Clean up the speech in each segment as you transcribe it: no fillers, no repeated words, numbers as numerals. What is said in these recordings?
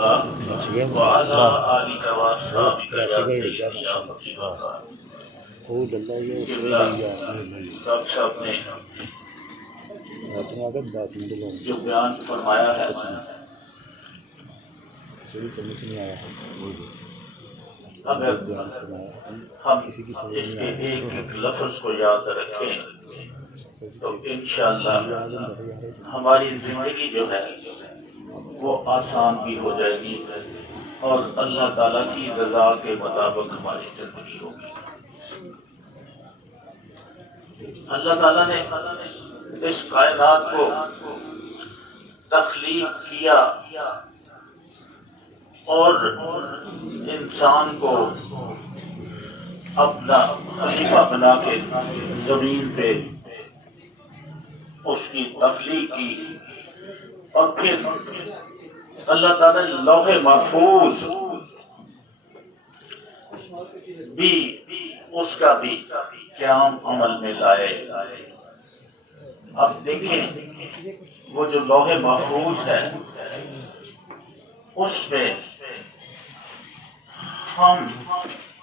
الله وعلى آلك وأصحابك يا سيدي يا مقيم الله سب سب نے جو بیان فرمایا ہے اگر ہم اس کے ایک ایک لفظ کو یاد رکھیں تو انشاءاللہ ہماری زندگی جو ہے وہ آسان بھی ہو جائے گی اور اللہ تعالیٰ کی رضا کے مطابق ہماری زندگی ہوگی۔ اللہ تعالیٰ نے اس کائنات کو تخلیق کیا اور انسان کو اپنا خلیفہ بنا کے زمین پہ اس کی تخلیق کی، اور پھر اللہ تعالیٰ نے لوح محفوظ بھی اس کا بھی قیام عمل میں لائے۔ اب دیکھیں وہ جو لوح محفوظ ہے اس میں ہم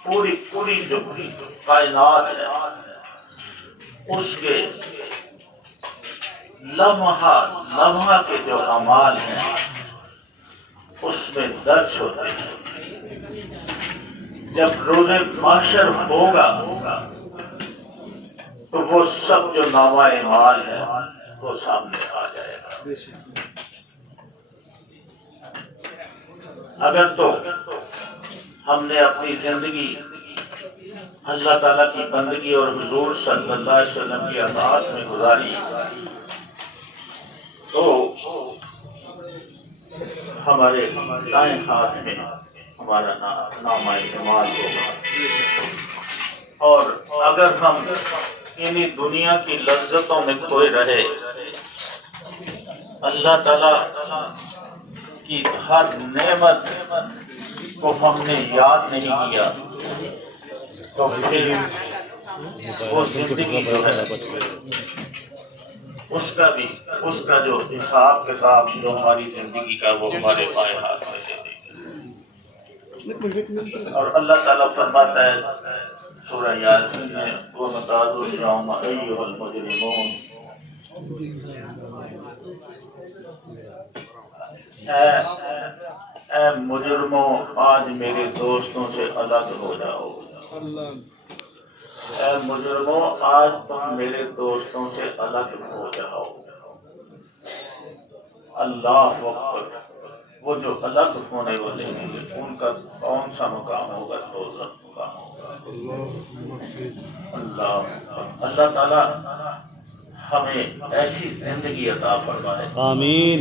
پوری جو کائنات ہے اس کے لمحہ کے جو اعمال ہیں اس میں درج ہوتے ہیں۔ جب روز محشر ہوگا تو وہ سب جو نامہ اعمال ہے وہ سامنے آ جائے گا۔ اگر تو ہم نے اپنی زندگی اللہ تعالیٰ کی بندگی اور حضور صلی اللہ علیہ وسلم کی اطاعت میں گزاری تو ہمارے دائیں ہاتھ میں ہمارا نامہ اعمال ہوگا، اور اگر ہم انہی دنیا کی لذتوں میں کھوئے رہے، اللہ تعالیٰ کی ہر نعمت کو ہم نے یاد نہیں کیا تو پھر وہ زندگی جو ہے اس کا جو حساب کتاب جو ہماری زندگی کا وہ ہمارے بائیں ہاتھ میں دے دے۔ اور اللہ تعالیٰ فرماتا ہے سورہ یاسین میں وَامْتَازُوا الْيَوْمَ أَيُّهَا الْمُجْرِمُونَ، اے مجرموں آج میرے دوستوں سے الگ ہو جاؤ۔ اے مجرموں آج تم میرے دوستوں سے الگ ہو جاؤ۔ اللہ اکبر، وہ جو الگ ہونے والے ہیں ان کا کون سا مقام ہوگا؟ دوزخ مقام ہوگا۔ اللہ تعالیٰ ہمیں ایسی زندگی عطا فرمائے آمین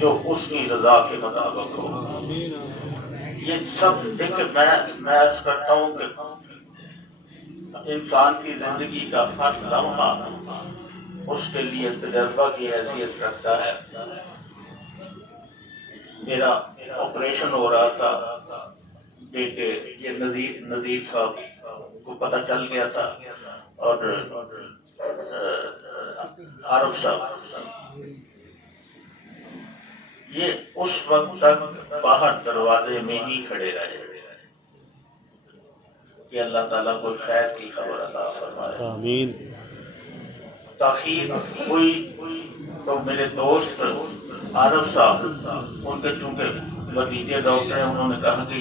جو اس کی رضا کے مطابق ہو۔ یہ سب ایک میں عرض کرتا ہوں کہ انسان کی زندگی کا ہر لمحہ اس کے لیے تجربہ کی حیثیت رکھتا ہے۔ میرا آپریشن ہو رہا تھا، بیٹے یہ نذیر صاحب کو پتہ چل گیا تھا اور عارف صاحب یہ اس وقت تک باہر دروازے میں ہی کھڑے رہے کہ اللہ تعالیٰ کو خیر کی خبر عطا فرمائے آمین۔ تاخیر ہوئی تو میرے دوست عارف صاحب ان کے چونکہ بھتیجے ڈاکٹر ہیں، انہوں نے کہا کہ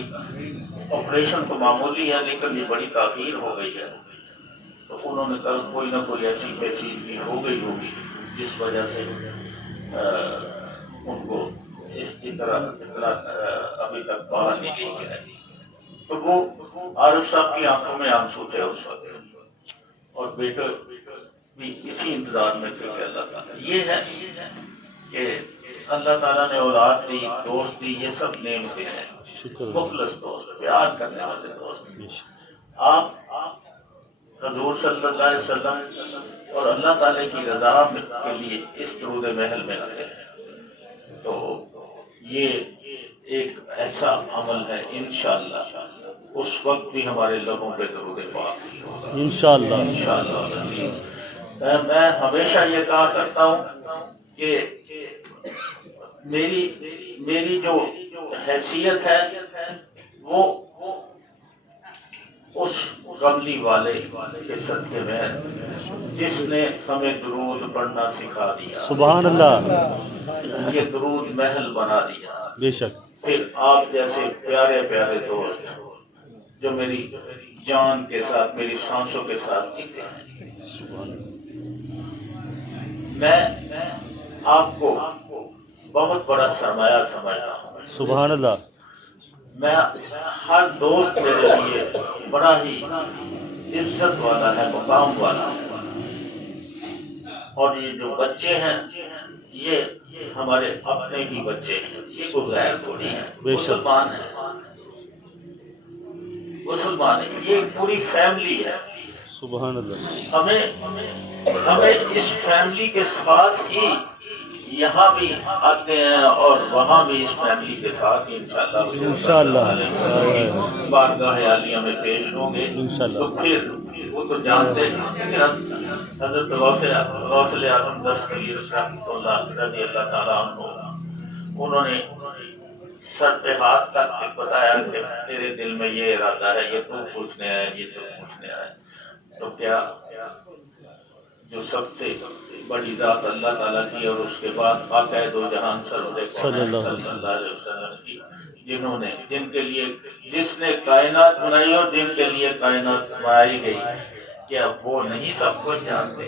آپریشن تو معمولی ہے لیکن یہ بڑی تاخیر ہو گئی ہے، تو انہوں نے کہا کوئی نہ کوئی ایسی پیچیدگی ہو گئی ہوگی جس وجہ سے ان کو اس کی طرح ابھی تک باہر نہیں لے کے آئی۔ تو وہ عارف صاحب کی آنکھوں میں آنسو تھے اس وقت، اور بیٹے بھی اسی انتظار میں تھے کہ اللہ تعالیٰ یہ ہے کہ اللہ تعالیٰ نے اولاد دی، دوست دی، یہ سب نعمتیں ہیں۔ مخلص دوست، پیار کرنے والے دوست۔ آپ حضور صلی اللہ علیہ وسلم اور اللہ تعالیٰ کی رضا کے لیے اس درود محل میں رہتے ہیں، تو یہ ایک ایسا عمل ہے انشاءاللہ اس وقت بھی ہمارے لبوں پہ درود پاک ہوگا انشاءاللہ۔ میں ہمیشہ یہ کہا کرتا ہوں کہ میری جو حیثیت ہے وہ اس غملی والے کے صدقے میں جس نے ہمیں درود پڑھنا سکھا دیا. سبحان اللہ. یہ درود محل بنا دیا. بے شک. پھر آپ جیسے پیارے پیارے دوست جو میری جان کے ساتھ میری سانسوں کے ساتھ جیتے ہیں. میں آپ کو بہت بڑا سرمایہ سمجھتا ہوں. سبحان اللہ. میں ہر دوست میرے لیے بڑا ہی عزت والا ہے، مقام والا ہے. اور یہ جو بچے ہیں یہ ہمارے اپنے ہی بچے ہیں، یہ کوئی غیر تھوڑی ہیں، مسلمان ہیں. مسلمان ہیں، یہ پوری فیملی ہے. سبحان اللہ. ہمیں اس فیملی کے ساتھ ہی یہاں بھی آتے ہیں اور وہاں بھی اس فیملی کے ساتھ انشاءاللہ بارگاہ عالیہ میں پیش ہوں گے. تو پھر وہ تو جانتے ہیں حضرت غوث اعظم دستگیر رحمۃ اللہ رضی اللہ تعالیٰ عنہ، انہوں نے سر پہ ہاتھ رکھ کے بتایا کہ تیرے دل میں یہ ارادہ ہے، یہ تو پوچھنے آئے، یہ تو پوچھنے آئے. تو کیا جو سب سے بڑی ذات اللہ تعالیٰ کی اور اس کے بعد آقا دو جہان سرور صلی اللہ علیہ وسلم کی، جن کے لیے جس نے کائنات بنائی اور جن کے لیے کائنات بنائی گئی، کیا وہ نہیں سب کچھ جانتے؟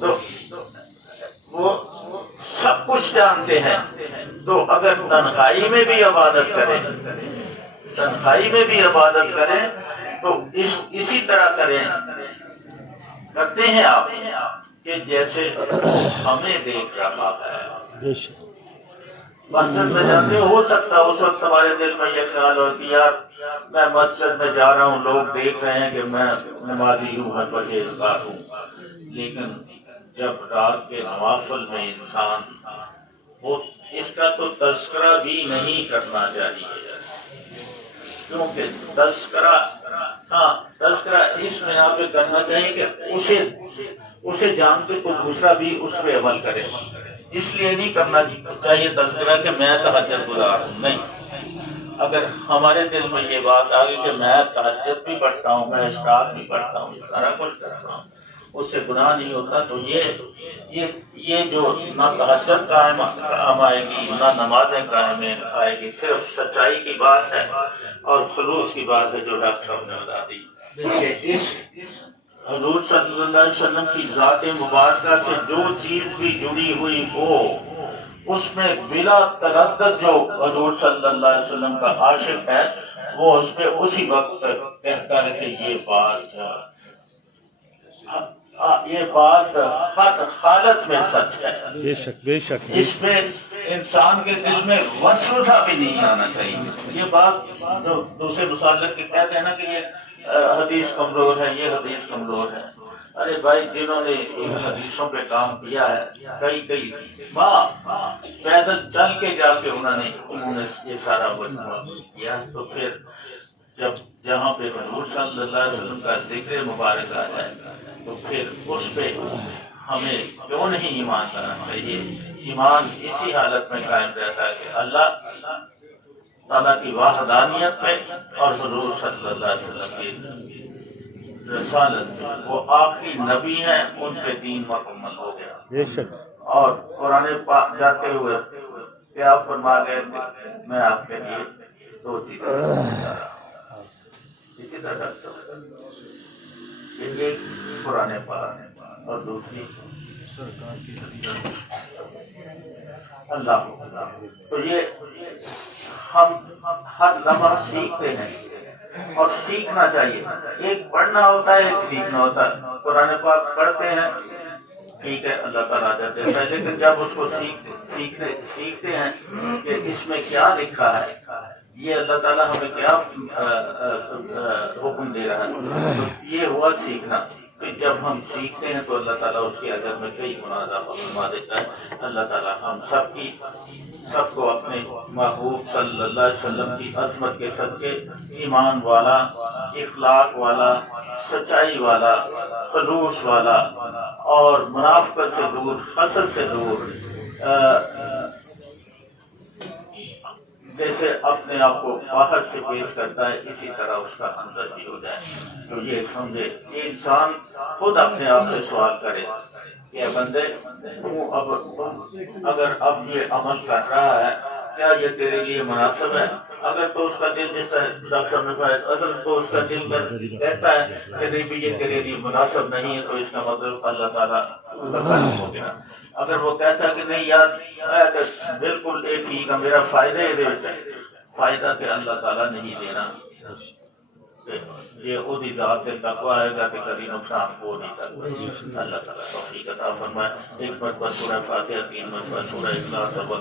تو وہ سب کچھ جانتے ہیں. تو اگر تنہائی میں بھی عبادت کریں، تنہائی میں بھی عبادت کریں تو اسی طرح کرتے ہیں آپ کہ جیسے ہمیں دیکھ رہا ہے. مسجد میں جاتے ہو سکتا اس وقت ہمارے دل میں یہ خیال ہو کہ یار میں مسجد میں جا رہا ہوں، لوگ دیکھ رہے ہیں کہ میں نمازی ہوں، ہر پرہیزگار ہوں. لیکن جب رات کے نوافل میں انسان وہ اس کا تو تذکرہ بھی نہیں کرنا چاہیے، کیونکہ تذکرہ اس میں یہاں پہ کرنا چاہیے کہ اسے جان کے کوئی دوسرا بھی اس پہ عمل کرے. اس لیے نہیں کرنا چاہیے تذکرہ کہ میں تہجد گزار ہوں. نہیں، اگر ہمارے دل میں یہ بات آ گئی کہ میں تہجد بھی پڑھتا ہوں، میں اشراق بھی پڑھتا ہوں، سارا کچھ کرتا ہوں، اس سے گناہ نہیں ہوتا. تو یہ جو نہ تہجد قائم آئے گی، نہ نمازیں قائم آئے گی، صرف سچائی کی بات ہے اور خلوص کی بات ہے جو ڈاکٹر صاحب نے بتا دی کہ اس حضور صلی اللہ علیہ وسلم کی ذات مبارکہ سے جو چیز بھی جڑی ہوئی ہو، اس میں بلا تردد جو حضور صلی اللہ علیہ وسلم کا عاشق ہے وہ اس پہ اسی وقت کہتا ہے کہ یہ بات ہر حالت میں سچ ہے. بے شک بے شک. اس میں انسان کے دل میں وسوسہ بھی نہیں آنا چاہیے. یہ بات جو دوسرے مسلک کے کہتے ہیں نا کہ یہ حدیث کمزور ہے، یہ حدیث کمزور ہے. ارے بھائی، جنہوں نے ان حدیثوں پہ کام کیا ہے، کئی ماں پیدل چل کے جا کے انہوں نے یہ سارا مجموعہ کیا. تو پھر جہاں پہ حضور صلی اللہ علیہ وسلم کا ذکر مبارک ہے تو پھر اس پہ ہمیں کیوں نہیں ایمان کرنا چاہیے. ایمان اسی حالت میں قائم رہتا ہے کہ اللہ تعالیٰ کی وحدانیت پہ اور حضور صلی اللہ علیہ وسلم کی رسالت، وہ آخری نبی ہیں، ان پہ دین مکمل ہو گیا. بے شک. اور قرآن پاک جاتے ہوئے کیا فرما گئے تھے؟ میں آپ کے لیے دو چیزیں بتا رہا ہوں، اسی طرح ایک قرآن پاک اور دوسری سرکار کی حدیث. اللہ. تو یہ ہم ہر لمحہ سیکھتے ہیں اور سیکھنا چاہیے. ایک پڑھنا ہوتا ہے، ایک سیکھنا ہوتا ہے. قرآن پاک پڑھتے ہیں، ٹھیک ہے، اللہ تعالیٰ آ جاتے ہیں، لیکن جب اس کو سیکھتے ہیں کہ اس میں کیا لکھا ہے، یہ اللہ تعالیٰ ہمیں کیا حکم دے رہا ہے، تو یہ ہوا سیکھنا. پھر جب ہم سیکھتے ہیں تو اللہ تعالیٰ اس کی اجر میں کئی گنا اضافہ فرما دیتا ہے. اللہ تعالیٰ ہم سب کو اپنے محبوب صلی اللہ علیہ وسلم کی عظمت کے صدقے ایمان والا، اخلاق والا، سچائی والا، خلوص والا اور منافقت سے دور، حسد سے دور، جیسے اپنے آپ کو باہر سے پیش کرتا ہے اسی طرح اس کا اندر بھی ہو جائے. تو یہ سمجھے کہ انسان خود اپنے آپ سے سوال کرے کہ بندے اگر اب یہ عمل کر رہا ہے کیا یہ تیرے لیے مناسب ہے؟ اگر تو اس کا دل جس طرح اگر تو اس کا دل کہتا ہے کہ نہیں بھی یہ تیرے لیے مناسب نہیں ہے تو اس کا مطلب اللہ تعالیٰ ہو گیا. اگر وہ کہتا ہے کہ نہیں یار بالکل یہ ٹھیک ہے میرا فائدہ فائدہ کہ اللہ تعالیٰ نہیں دینا یہ وہی ذات سے تقویٰ ہے گا کہ کبھی نقصان ہو نہیں سکتا. اللہ تعالیٰ توفیق عطا فرمائے. ایک مرتبہ سورہ فاتحہ 3 مرتبہ سورہ اخلاص اور